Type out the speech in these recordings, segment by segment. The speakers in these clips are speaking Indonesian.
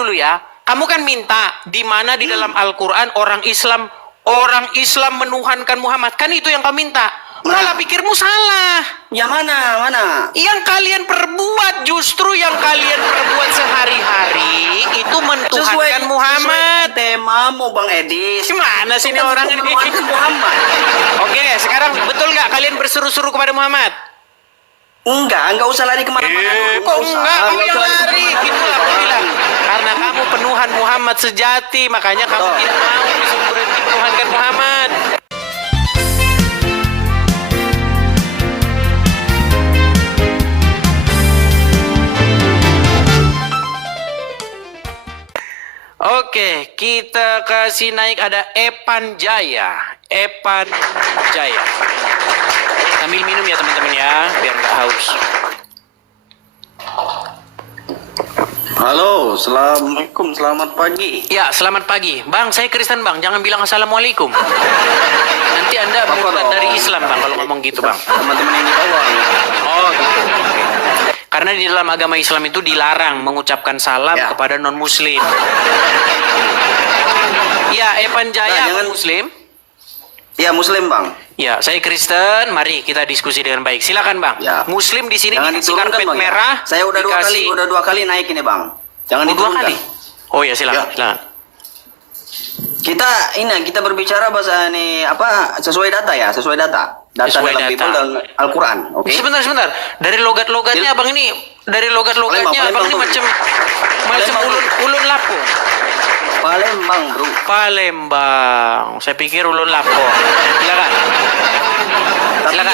dulu ya. Kamu kan minta di mana di dalam Al-Quran orang Islam menuhankan Muhammad. Kan itu yang kau minta. Malah pikirmu salah. Yang mana? Yang kalian perbuat, justru yang kalian perbuat sehari-hari itu mentuhankan Muhammad. Temamu Bang Edi. Gimana sih ini orang ini? Muhammad. Oke, sekarang betul nggak kalian berseru-seru kepada Muhammad? Enggak usah lari kemana-mana. Kok enggak? Kamu yang lari. Itulah aku bilang. Karena kamu penuhan Muhammad sejati, makanya kamu tidak mau disuruh berhenti menuhankan Muhammad. Oke, kita kasih naik ada Epan Jaya. Sambil minum ya teman-teman ya, biar nggak haus. Halo, assalamualaikum, selamat pagi. Ya, selamat pagi. Bang, saya Kristen bang, jangan bilang assalamualaikum. Nanti Anda murtad dari Islam bang, kalau ngomong gitu bang. Teman-teman yang di bawah. Oh gitu. Oke. Karena di dalam agama Islam itu dilarang mengucapkan salam kepada non-muslim. Ya, Epan Jaya Muslim. Ya, Muslim bang. Ya, saya Kristen. Mari kita diskusi dengan baik. Silakan bang. Ya. Muslim di sini Jangan dikasih diturunkan karpet bang. merah. Saya udah dua kali naik ini bang. Jangan dua diturunkan. kali. Oh ya silakan. Ya. Silakan. Kita berbicara bahasa ini sesuai data ya, sesuai data. Sesuai dalam data. Bible dan Al-Quran. Oke. Sebentar. Dari logat-logatnya abang ini, abang ini macam ulun lapung. Palembang bro. Palembang. Saya pikir ulun lapung. Silakan.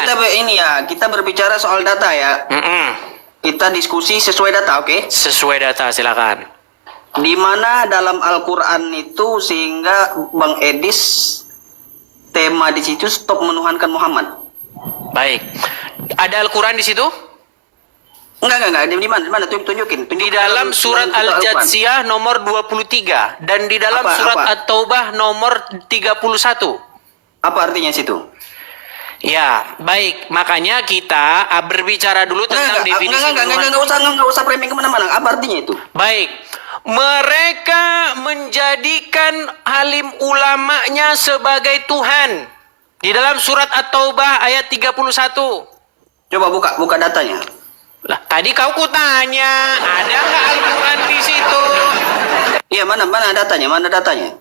Tapi kita berbicara soal data ya. Kita diskusi sesuai data, oke? Sesuai data, silakan. Di mana dalam Al-Quran itu sehingga Bang Edis tema di situ stop menuhankan Muhammad. Baik. Ada Al-Quran di situ? Enggak. Di mana? Tunjukin. Di dalam surat Al-Jatsiyah nomor 23 dan di dalam surat At-Taubah nomor 31. Apa artinya situ? Ya, baik. Makanya kita berbicara dulu tentang definisi Enggak usah framing kemana-mana. Apa artinya itu? Baik. Mereka menjadikan alim ulamanya sebagai Tuhan. Di dalam surat At-Taubah ayat 31. Coba buka datanya. Lah, tadi kau kutanya, ada nggak Al-Quran di situ? Iya, mana datanya?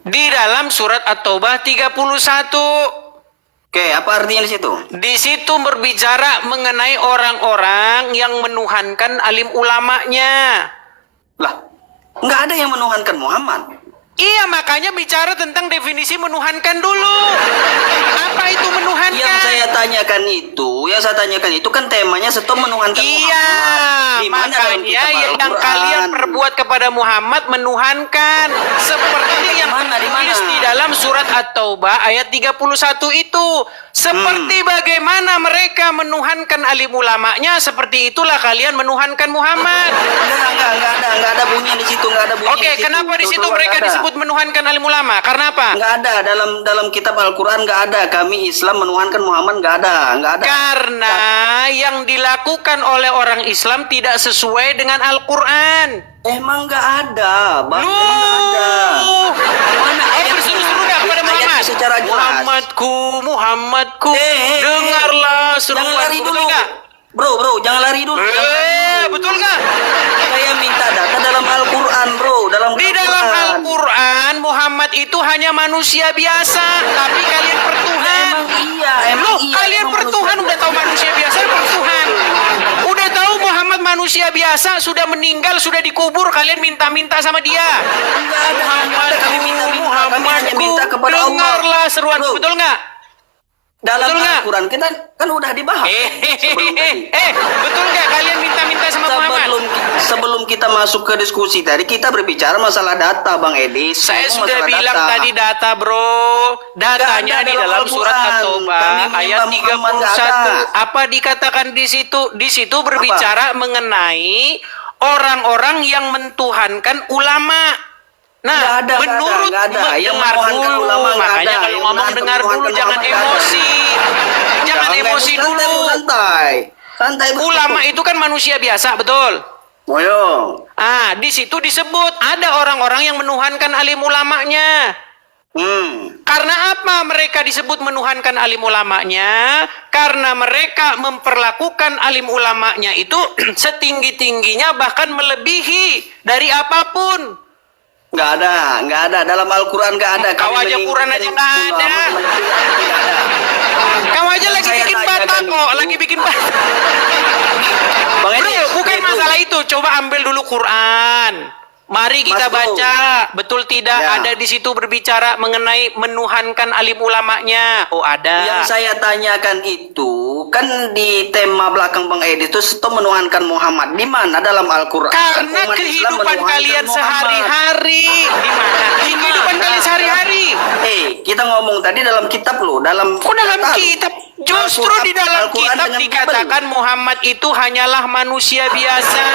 Di dalam surat At-Taubah 31. Oke, apa artinya di situ? Di situ berbicara mengenai orang-orang yang menuhankan alim ulamanya. Lah, nggak ada yang menuhankan Muhammad. Iya, makanya bicara tentang definisi menuhankan dulu. Apa itu menuhankan? Yang saya tanyakan itu kan temanya stop menuhankan Muhammad. Iya, makanya yang kalian perbuat kepada Muhammad menuhankan. Seperti yang ditulis di dalam surat At-Taubah ayat 31 itu. Seperti bagaimana mereka menuhankan alim ulamanya, seperti itulah kalian menuhankan Muhammad. Enggak ada bunyi di situ, enggak ada bunyi. Oke, kenapa di situ mereka disebut menuhankan alim ulama? Karena apa? Enggak ada dalam kitab Al-Quran, enggak ada kami Islam menuhankan Muhammad, enggak ada. Karena yang dilakukan oleh orang Islam tidak sesuai dengan Al-Quran. Emang enggak ada, Bang. Emang enggak ada. Mana berseru-seru dah kepada Muhammad. Secara jelas. Muhammadku, dengarlah seruan. Jangan lari dulu. Bro, jangan lari dulu. Betul nggak? Saya minta data dalam Al-Quran, bro. Di dalam Al-Quran, Muhammad itu hanya manusia biasa, tapi kalian pertuhan. Emang iya. Kalian pertuhan, udah tahu manusia biasa pertuhan. Udah tahu Muhammad manusia biasa, sudah meninggal, sudah dikubur, kalian minta-minta sama dia. Enggak ada. Kami minta kepada Allah. Dengarlah seruan, betul nggak? Dalam Al-Quran kita kan udah dibahas. Betul nggak kalian minta-minta sama Muhammad? Sebelum kita masuk ke diskusi tadi, kita berbicara masalah data, Bang Edi. Saya sudah bilang tadi data, bro. Datanya di dalam surat At-Taubah ayat 31. Apa dikatakan di situ? Di situ berbicara mengenai orang-orang yang mentuhankan ulama. Nah, menurut dengar dulu, makanya kalau ngomong dengar dulu, jangan emosi. Jangan emosi dulu. Santai. Ulama itu kan manusia biasa, betul? Moyo. Di situ disebut ada orang-orang yang menuhankan alim ulamanya. Karena apa mereka disebut menuhankan alim ulamanya? Karena mereka memperlakukan alim ulamanya itu setinggi-tingginya, bahkan melebihi dari apapun. Nggak ada. Dalam Al-Quran nggak ada. Kau aja Quran aja nggak ada. Kau aja lagi bikin bata kok, lagi bikin bata. Bro, bukan masalah itu. Coba ambil dulu Quran. Mari kita baca, betul tidak ada di situ berbicara mengenai menuhankan alim ulamanya? Oh ada. Yang saya tanyakan itu kan di tema belakang Bang Edi itu stop menuhankan Muhammad. Di mana dalam Al-Quran? Karena kehidupan kalian sehari-hari. Di mana? Kehidupan kalian sehari-hari. Kita ngomong tadi dalam kitab loh, dalam. Kok dalam kitab? Justru di dalam kitab dikatakan Muhammad itu hanyalah manusia biasa.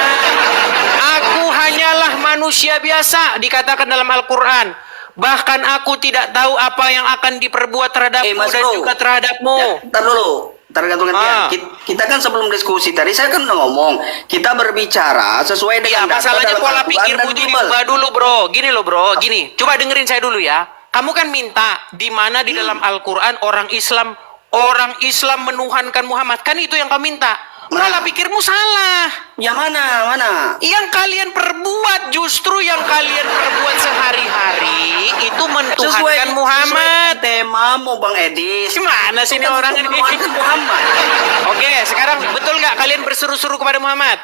Aku hanyalah manusia biasa, dikatakan dalam Al-Quran. Bahkan aku tidak tahu apa yang akan diperbuat terhadapmu dan juga terhadapmu. Ntar dulu, tergantung kita kan sebelum diskusi tadi saya kan udah ngomong kita berbicara sesuai dengan masalahnya pola pikirmu itu diubah dulu bro. Gini loh bro, gini. Coba dengerin saya dulu ya. Kamu kan minta di mana di dalam Al-Quran orang Islam menuhankan Muhammad, kan itu yang kau minta. Pola pikirmu salah. Yang mana? Yang kalian perbuat, justru yang kalian perbuat sehari-hari itu mentuhankan Muhammad. Temamu Bang Edi. Gimana sih ini orang ini? Muhammad. Oke, sekarang betul nggak kalian berseru-seru kepada Muhammad?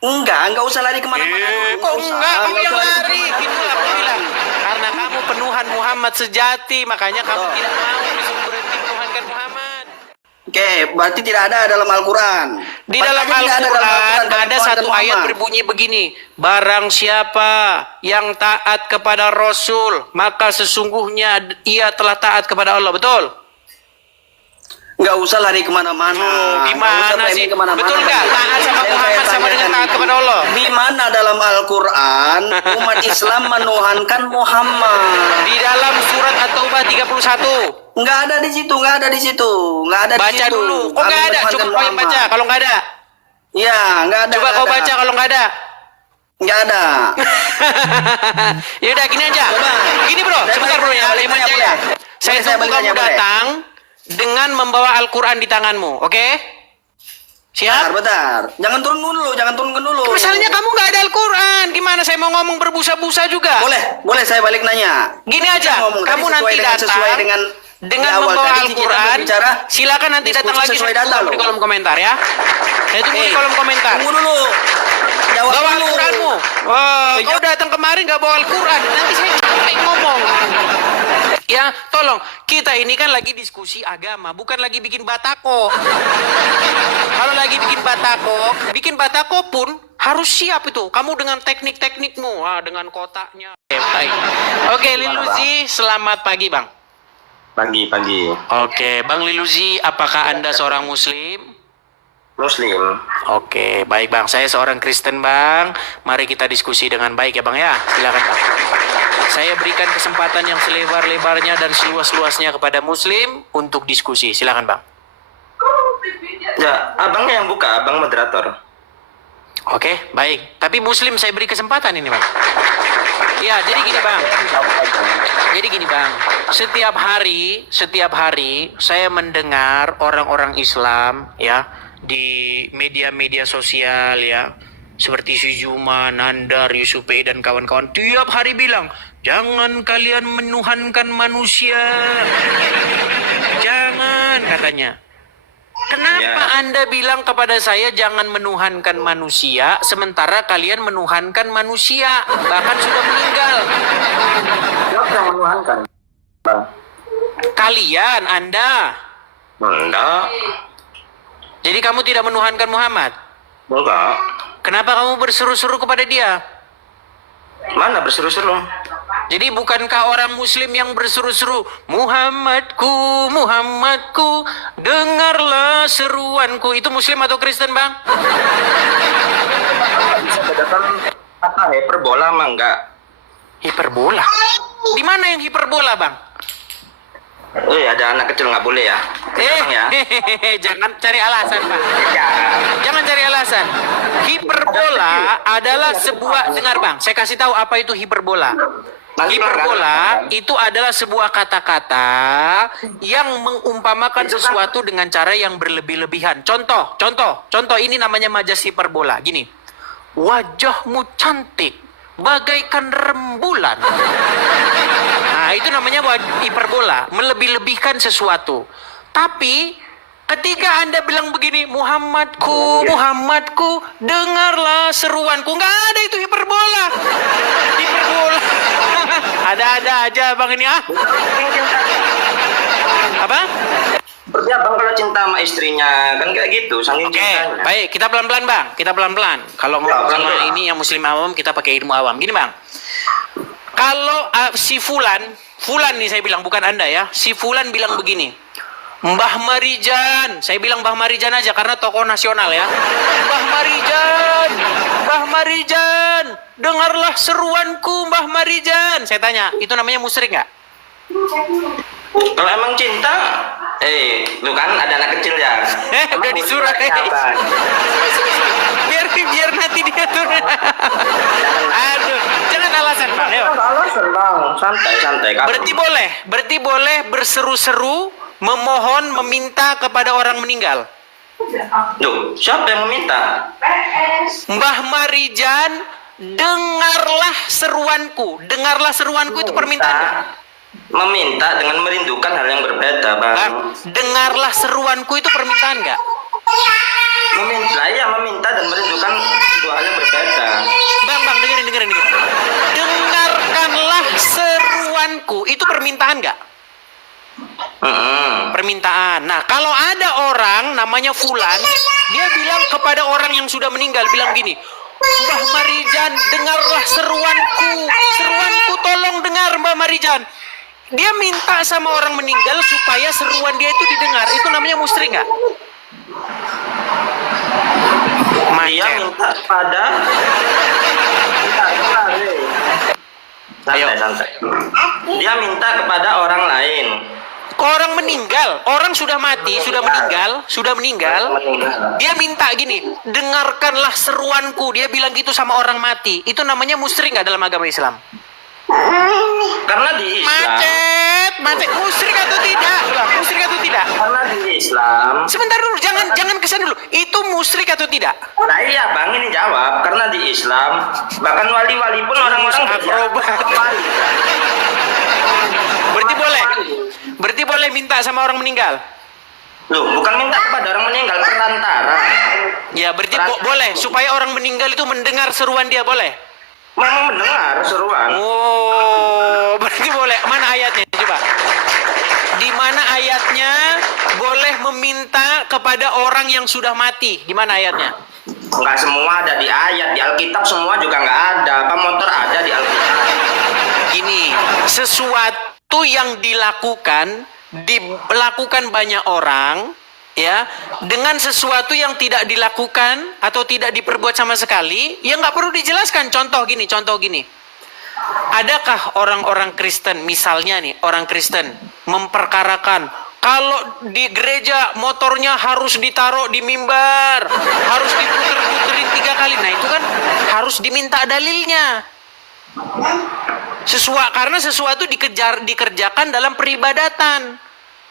Enggak usah lari kemana-mana. Kok enggak? Kamu yang lari. Itulah aku bilang. Karena kamu penuhan Muhammad sejati, makanya kamu tidak mau disuruh berhenti menuhankan Muhammad. Oke, berarti tidak ada dalam Al-Quran. Di dalam Al-Quran ada satu ayat berbunyi begini. Barang siapa yang taat kepada Rasul, maka sesungguhnya ia telah taat kepada Allah. Betul? Nggak usah lari kemana-mana. Gimana sih? Betul nggak? Taat sama Muhammad sama dengan taat kepada Allah. Di mana dalam Al-Quran umat Islam menuhankan Muhammad? Di dalam surat At-Taubah 31. Nggak ada di situ. Baca dulu. Kok nggak ada? Coba kau yang baca. Kalau nggak ada. Ya, nggak ada. Coba kau baca kalau nggak ada. Nggak ada. Yaudah gini aja. Gini bro, sebentar bro ya. Saya tunggu kamu datang dengan membawa Al-Quran di tanganmu, oke? Siap? Bentar. Jangan turunkan dulu. Masalahnya kamu nggak ada Al-Quran. Gimana saya mau ngomong berbusa-busa juga? Boleh saya balik nanya. Gini aja, kamu nanti datang dengan membawa Al-Quran. Silakan nanti datang lagi di kolom komentar ya. Saya tunggu di kolom komentar. Tunggu dulu. Jawab bawa dulu. Al-Quranmu. Kau datang kemarin nggak bawa Al-Quran. Nanti saya capek ngomong. Ya, tolong. Kita ini kan lagi diskusi agama, bukan lagi bikin batako. Kalau lagi bikin batako pun harus siap itu. Kamu dengan teknik-teknikmu, dengan kotaknya. Oke, Liluzi, selamat pagi, Bang. Pagi. Oke, Bang Liluzi, apakah Anda seorang Muslim? Muslim. Oke, baik Bang. Saya seorang Kristen, Bang. Mari kita diskusi dengan baik ya, Bang ya. Silakan, Bang. Saya berikan kesempatan yang selebar-lebarnya dan seluas-luasnya kepada Muslim untuk diskusi. Silakan, Bang. Ya, abangnya yang buka, abang moderator. Oke, baik. Tapi Muslim saya beri kesempatan ini, Bang. Ya, jadi gini, Bang. Setiap hari saya mendengar orang-orang Islam ya di media-media sosial ya, seperti si Juma, Nandar, Yusupe dan kawan-kawan tiap hari bilang, jangan kalian menuhankan manusia. Jangan, katanya. Kenapa Anda bilang kepada saya jangan menuhankan manusia, sementara kalian menuhankan manusia, bahkan sudah meninggal? Siapa yang menuhankan? Kalian, Anda. Enggak. Jadi kamu tidak menuhankan Muhammad? Enggak. Kenapa kamu berseru-seru kepada dia? Mana berseru-seru? Jadi bukankah orang Muslim yang berseru-seru, Muhammadku, Muhammadku, dengarlah seruanku. Itu Muslim atau Kristen, Bang? Bisa bedakan kata hiperbola mah enggak. Hiperbola? Di mana yang hiperbola, Bang? Ada anak kecil nggak boleh ya? Tenang ya. Jangan cari alasan, Pak. Ya. Jangan cari alasan. Hiperbola adalah sebuah, dengar Bang, saya kasih tahu apa itu hiperbola. Hiperbola itu adalah sebuah kata-kata yang mengumpamakan sesuatu dengan cara yang berlebih-lebihan. Contoh ini namanya majas hiperbola. Gini, wajahmu cantik bagaikan rembulan. Nah, itu namanya hiperbola, melebih-lebihkan sesuatu. Tapi ketika Anda bilang begini, Muhammadku, dengarlah seruanku. Nggak ada itu hiperbola. Hiperbola. Ada-ada aja Bang ini ah. Apa? Seperti abang kalau cinta sama istrinya kan kayak gitu, saking Oke, cintanya. baik, kita pelan-pelan Bang. Kita pelan-pelan. Kalau ngomong sama pelan-pelan. ini yang muslim awam, kita pakai ilmu awam. Gini Bang. Kalau si Fulan nih saya bilang, bukan Anda ya. Si Fulan bilang begini. Mbah Marijan, saya bilang Mbah Marijan aja karena tokoh nasional ya. Mbah Marijan, dengarlah seruanku Mbah Marijan. Saya tanya, itu namanya musyrik nggak? Kalau emang cinta, lu kan ada anak kecil ya. Udah disurat. Biar nanti dia tuh. Aduh, jangan alasan Bang. Ayo. Alasan bang, santai. Berarti boleh berseru-seru, memohon, meminta kepada orang meninggal. Loh, siapa yang meminta? Mbah Marijan, dengarlah seruanku. Dengarlah seruanku itu permintaan nggak? Meminta dengan merindukan hal yang berbeda, bang. Bang, dengarlah seruanku itu permintaan nggak? Meminta dan merindukan dua hal yang berbeda. Bang, dengerin. Dengarkanlah seruanku itu permintaan nggak? Permintaan. Nah, kalau ada orang namanya Fulan, dia bilang kepada orang yang sudah meninggal, bilang gini, Mbah Marijan, dengarlah seruanku. Seruanku tolong dengar Mbah Marijan. Dia minta sama orang meninggal supaya seruan dia itu didengar. Itu namanya musyrik nggak? Dia minta pada santai. Dia minta kepada orang lain. Orang meninggal, orang sudah mati, sudah meninggal. Dia minta gini, dengarkanlah seruanku. Dia bilang gitu sama orang mati. Itu namanya musyrik nggak dalam agama Islam? Karena di Islam. Macet. Musyrik atau tidak? Musyrik atau tidak? Karena di Islam. Sebentar dulu, jangan kesan dulu. Itu musyrik atau tidak? Nah iya bang, ini jawab. Karena di Islam, bahkan wali-wali pun orang-orang Berarti boleh minta sama orang meninggal? Loh, bukan minta kepada orang meninggal, perantara. Ya, berarti boleh supaya orang meninggal itu mendengar seruan dia, boleh? Memang mendengar seruan. Oh, berarti boleh. Mana ayatnya? Coba. Di mana ayatnya boleh meminta kepada orang yang sudah mati? Di mana ayatnya? Enggak semua ada di ayat, di Alkitab semua juga nggak ada. Apa motor ada di Alkitab? Gini, sesuatu yang dilakukan banyak orang, ya, dengan sesuatu yang tidak dilakukan atau tidak diperbuat sama sekali, ya nggak perlu dijelaskan. Contoh gini. Adakah orang-orang Kristen, misalnya nih, orang Kristen memperkarakan kalau di gereja motornya harus ditaruh di mimbar, harus diputer-puterin 3 kali. Nah itu kan harus diminta dalilnya. Karena sesuatu dikerjakan dalam peribadatan,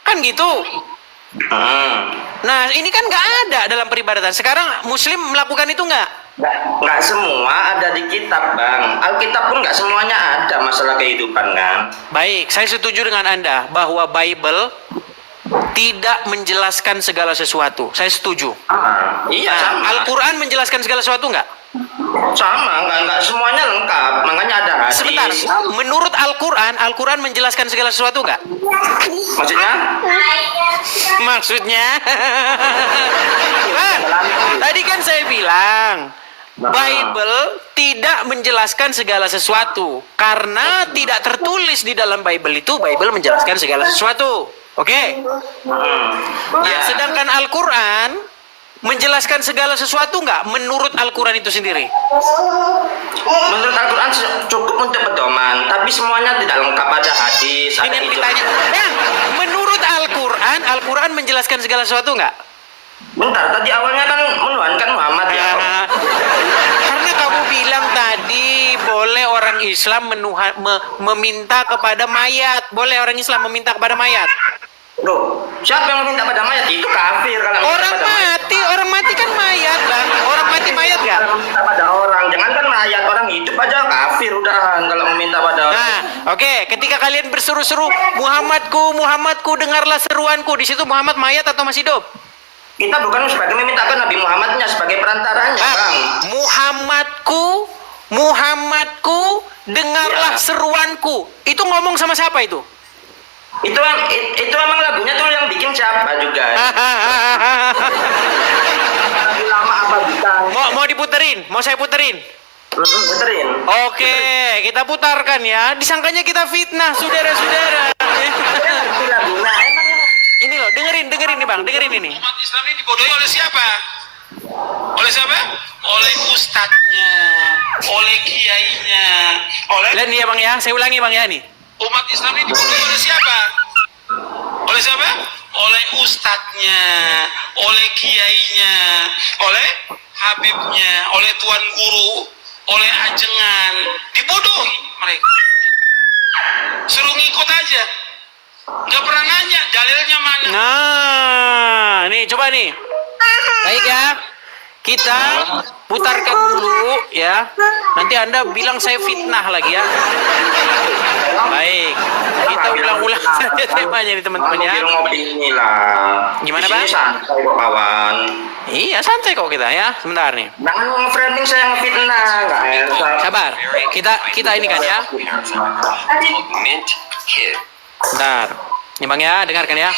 kan gitu. Nah ini kan nggak ada dalam peribadatan. Sekarang Muslim melakukan itu nggak? Nggak semua ada di kitab bang. Alkitab pun nggak semuanya ada masalah kehidupan kan. Baik, saya setuju dengan Anda bahwa Bible tidak menjelaskan segala sesuatu. Saya setuju. Iya Nah, sama. Al-Quran menjelaskan segala sesuatu nggak? Sama, nggak semuanya lengkap. Makanya ada hadis. Sebentar, menurut Al-Quran menjelaskan segala sesuatu nggak? Maksudnya? Tadi kan saya bilang Bible tidak menjelaskan segala sesuatu karena tidak tertulis di dalam Bible itu. Bible menjelaskan segala sesuatu. Oke? Ya, sedangkan Al-Quran menjelaskan segala sesuatu nggak menurut Al-Quran itu sendiri? Menurut Al-Quran cukup untuk pedoman, tapi semuanya tidak lengkap. Ada hadis, ada Ini yang itu. ditanya. Dan Al-Quran menjelaskan segala sesuatu nggak? Bentar, tadi awalnya kan menuhankan Muhammad ya. Nah, karena kamu bilang tadi boleh orang Islam meminta kepada mayat. Boleh orang Islam meminta kepada mayat. Loh, siapa yang meminta pada mayat? Itu kafir kalau minta Orang pada mayat. mati, orang mati kan mayat, Bang. Orang mati mayat nggak? Kalau minta pada orang, jangan kan mayat, orang hidup aja kafir udahan kalau meminta pada orang. Nah, oke. Ketika kalian berseru-seru, Muhammadku, Muhammadku, dengarlah seruanku. Di situ Muhammad mayat atau masih hidup? Kita bukan sebagai memintakan Nabi Muhammadnya sebagai perantaranya, Bang. Muhammadku, Muhammadku, dengarlah Ya. seruanku. Itu ngomong sama siapa itu? Itu emang lagunya tuh yang bikin siapa juga. Lagu lama apa bukan? Mau diputerin? Mau saya puterin? Puterin. Oke, kita putarkan ya. Disangkanya kita fitnah, saudara-saudara. Itu lagunya emang yang Ini loh, dengerin nih Bang, dengerin ini. Umat Islam ini dibodohi oleh siapa? Oleh siapa? Oleh ustadznya, oleh kiainya, oleh Lihat nih ya Bang ya, saya ulangi Bang ya nih. umat Islam ini dibodohi oleh siapa? Oleh siapa? Oleh ustadznya, oleh kiainya, oleh habibnya, oleh tuan guru, oleh ajengan. Dibodohi mereka. Suruh ngikut aja. Nggak pernah nanya dalilnya mana. Nah, nih coba nih. Baik ya. Kita putarkan dulu ya. Nanti Anda bilang saya fitnah lagi ya. Baik. Kita ulang-ulang saja temanya nih teman-teman ya. Ambil ngopi inilah. Gimana, Di sini Bang? santai kok kawan. Iya, santai kok kita ya. Sebentar nih. Jangan nge-framing saya ngefitnah, nggak enak. Sabar. Kita ini kan ya. Bentar. Nih Bang ya, dengarkan ya.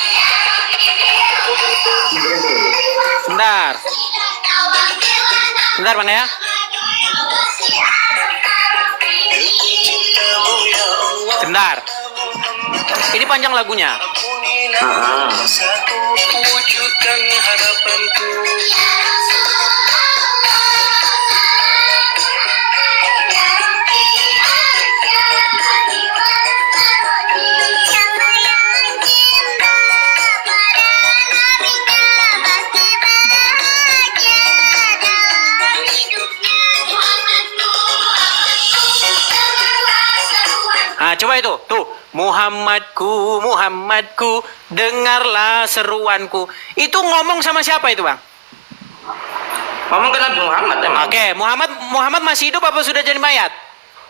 Bentar. Bentar Bang ya. Bentar. Ini panjang lagunya. Nah, coba itu. Tuh, Muhammadku, Muhammadku, dengarlah seruanku. Itu ngomong sama siapa itu, Bang? Ngomong ke Nabi Muhammad emang. Oke, Muhammad masih hidup apa sudah jadi mayat?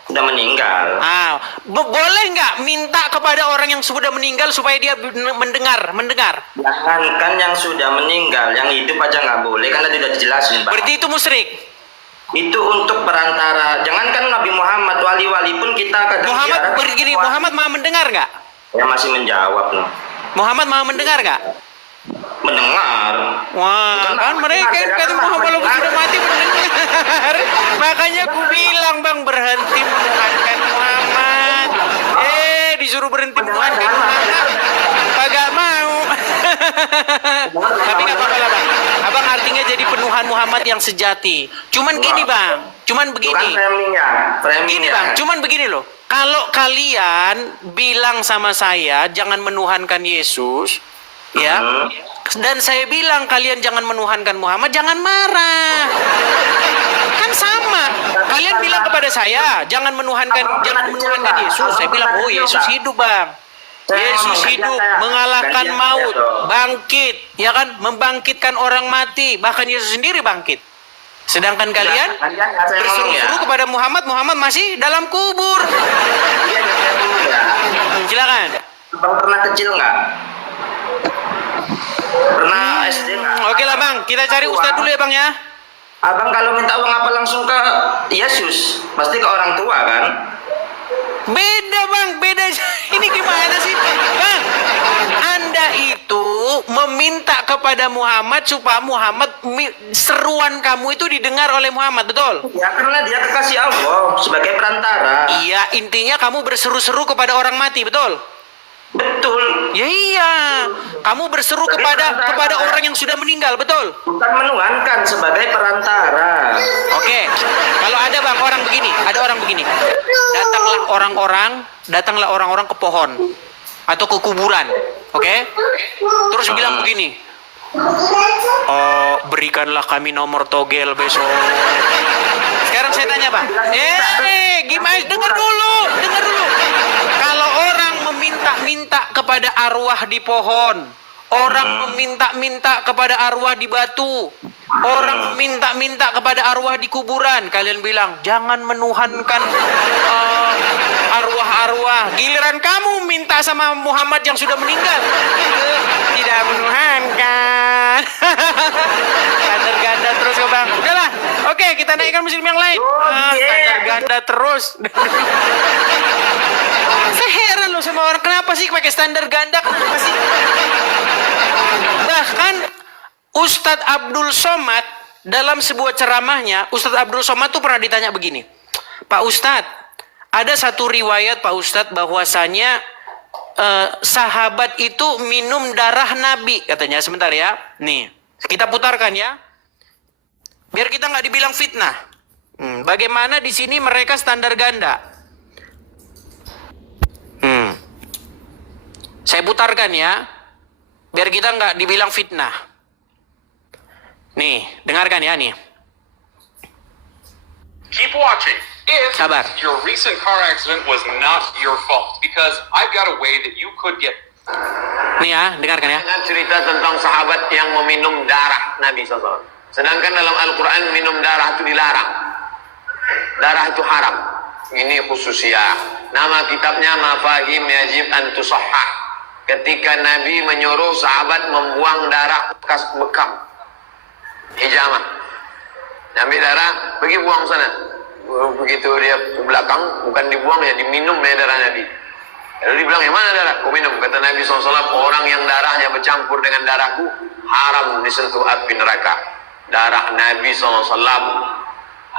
Sudah meninggal. Ah, boleh nggak minta kepada orang yang sudah meninggal supaya dia mendengar? Jangankan yang sudah meninggal, yang hidup aja nggak boleh, karena tidak dijelasin, Pak. Berarti itu musyrik. Itu untuk perantara. Jangankan Nabi Muhammad, wali-wali pun kita kadang Muhammad ziarah- begini, Muhammad mau mendengar nggak? Ya masih menjawab loh. Muhammad mau mendengar nggak? Mendengar. Wah, Bukan kan mau mereka mendengar, kata jangan Muhammad walaupun mendengar. sudah mati mendengar. Makanya aku bilang Bang, berhenti menuhankan Muhammad. Disuruh berhenti menuhankan Muhammad. Kagak mau. Tapi nggak apa-apa lah Bang. Abang artinya jadi penuhan Muhammad yang sejati. Cuman gini Bang, cuman Bukan begini. framingnya. Gini Bang, cuman begini loh. Kalau kalian bilang sama saya jangan menuhankan Yesus, ya. Dan saya bilang kalian jangan menuhankan Muhammad, jangan marah. Kan sama. Kalian bilang kepada saya jangan menuhankan Yesus. Saya bilang, "Oh, Yesus hidup, Bang. Yesus hidup, mengalahkan maut, bangkit, ya kan? Membangkitkan orang mati, bahkan Yesus sendiri bangkit." Sedangkan kalian berseru-seru kepada Muhammad masih dalam kubur. Silakan. Bang pernah kecil nggak? Pernah SD nggak? Oke lah Bang, kita cari Ustadz dulu ya Bang ya. Abang kalau minta uang apa langsung ke Yesus? Pasti ke orang tua kan? Beda Bang, beda. Ini gimana sih Bang? Anda itu meminta kepada Muhammad supaya seruan kamu itu didengar oleh Muhammad, betul? Ya karena dia kekasih Allah sebagai perantara. Iya, intinya kamu berseru-seru kepada orang mati, betul? Betul. Ya iya, kamu berseru kepada orang yang sudah meninggal, betul? Bukan menuhankan sebagai perantara. Oke, kalau ada Bang ada orang begini. Datanglah orang-orang ke pohon. atau ke kuburan. Oke? Terus bilang begini, oh, berikanlah kami nomor togel besok. Sekarang saya tanya, Pak. Gimana? Dengar dulu. Kalau orang meminta-minta kepada arwah di pohon, orang meminta-minta kepada arwah di batu, orang meminta-minta kepada arwah di kuburan, kalian bilang, jangan menuhankan arwah-arwah. Giliran kamu minta sama Muhammad yang sudah meninggal, tidak menuhankan. Standar ganda terus kok, Bang. Udahlah, oke, kita naikkan muslim yang lain. Standar ganda terus. Saya heran loh sama orang, kenapa sih pakai standar ganda? Kenapa sih? Bahkan Ustadz Abdul Somad dalam sebuah ceramahnya, Ustadz Abdul Somad tuh pernah ditanya begini, Pak Ustadz, ada satu riwayat Pak Ustadz bahwasanya sahabat itu minum darah Nabi, katanya. Sebentar ya, nih kita putarkan ya, biar kita nggak dibilang fitnah. Bagaimana di sini mereka standar ganda? Saya putarkan ya, biar kita nggak dibilang fitnah. Nih, dengarkan ya nih. Keep watching. If Sabar. your recent car accident was not your fault, because I've got a way that you could get. Nih ya, dengarkan ya. Dengan cerita tentang sahabat yang meminum darah Nabi SAW. Sedangkan dalam Al-Quran minum darah itu dilarang. Darah itu haram. Ini khususnya. Nama kitabnya Mafahim Yajib an Tusahhah. Ketika Nabi menyuruh sahabat membuang darah bekas bekam. Hijamah. Ambil darah, pergi buang sana. Begitu dia ke belakang, bukan dibuang ya, diminum ya darah Nabi. Lalu dibilang, yang mana darah? Kau minum. Kata Nabi SAW, orang yang darahnya bercampur dengan darahku, haram disentuh api neraka. Darah Nabi SAW,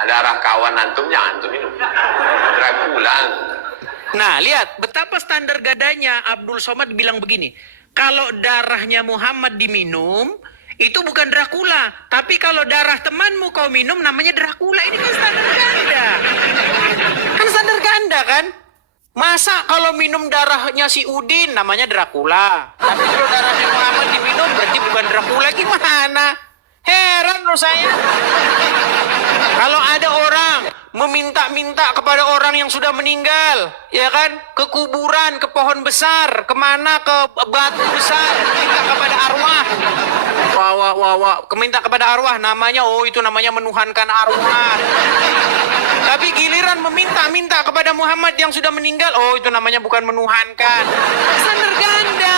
darah kawan antum, jangan antum minum. Dracula. Nah, lihat betapa standar gadanya Abdul Somad bilang begini. Kalau darahnya Muhammad diminum, itu bukan Dracula. Tapi kalau darah temanmu kau minum, namanya Dracula. Ini kan standar ganda. Kan standar ganda kan? Masa kalau minum darahnya si Udin, namanya Dracula. Tapi kalau darahnya Muhammad diminum, berarti bukan Dracula. Gimana? Heran loh saya. Kalau ada orang meminta-minta kepada orang yang sudah meninggal, ya kan, ke kuburan, ke pohon besar, kemana, ke batu besar, minta kepada arwah. Minta kepada arwah, namanya, oh itu namanya menuhankan arwah. Tapi giliran meminta-minta kepada Muhammad yang sudah meninggal, oh itu namanya bukan menuhankan. Standar ganda.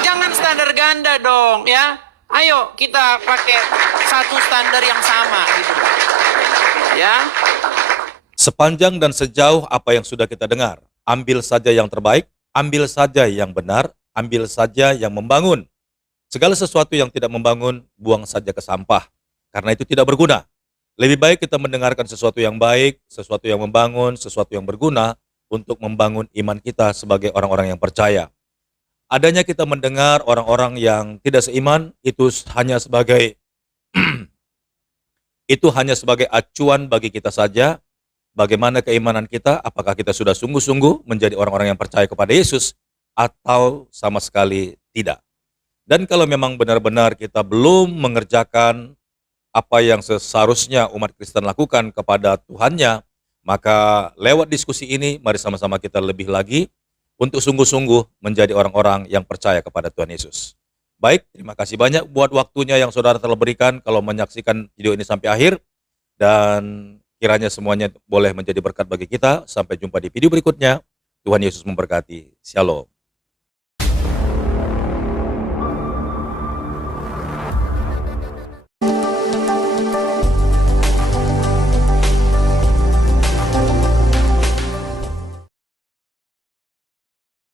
Jangan standar ganda dong, ya. Ayo kita pakai satu standar yang sama gitu. Ya. Sepanjang dan sejauh apa yang sudah kita dengar, ambil saja yang terbaik, ambil saja yang benar, ambil saja yang membangun. Segala sesuatu yang tidak membangun, buang saja ke sampah, karena itu tidak berguna. Lebih baik kita mendengarkan sesuatu yang baik, sesuatu yang membangun, sesuatu yang berguna untuk membangun iman kita sebagai orang-orang yang percaya. Adanya kita mendengar orang-orang yang tidak seiman, itu hanya sebagai acuan bagi kita saja. Bagaimana keimanan kita, apakah kita sudah sungguh-sungguh menjadi orang-orang yang percaya kepada Yesus atau sama sekali tidak. Dan kalau memang benar-benar kita belum mengerjakan apa yang seharusnya umat Kristen lakukan kepada Tuhannya, maka lewat diskusi ini mari sama-sama kita lebih lagi untuk sungguh-sungguh menjadi orang-orang yang percaya kepada Tuhan Yesus. Baik, terima kasih banyak buat waktunya yang saudara telah berikan kalau menyaksikan video ini sampai akhir. Dan kiranya semuanya boleh menjadi berkat bagi kita. Sampai jumpa di video berikutnya. Tuhan Yesus memberkati. Shalom.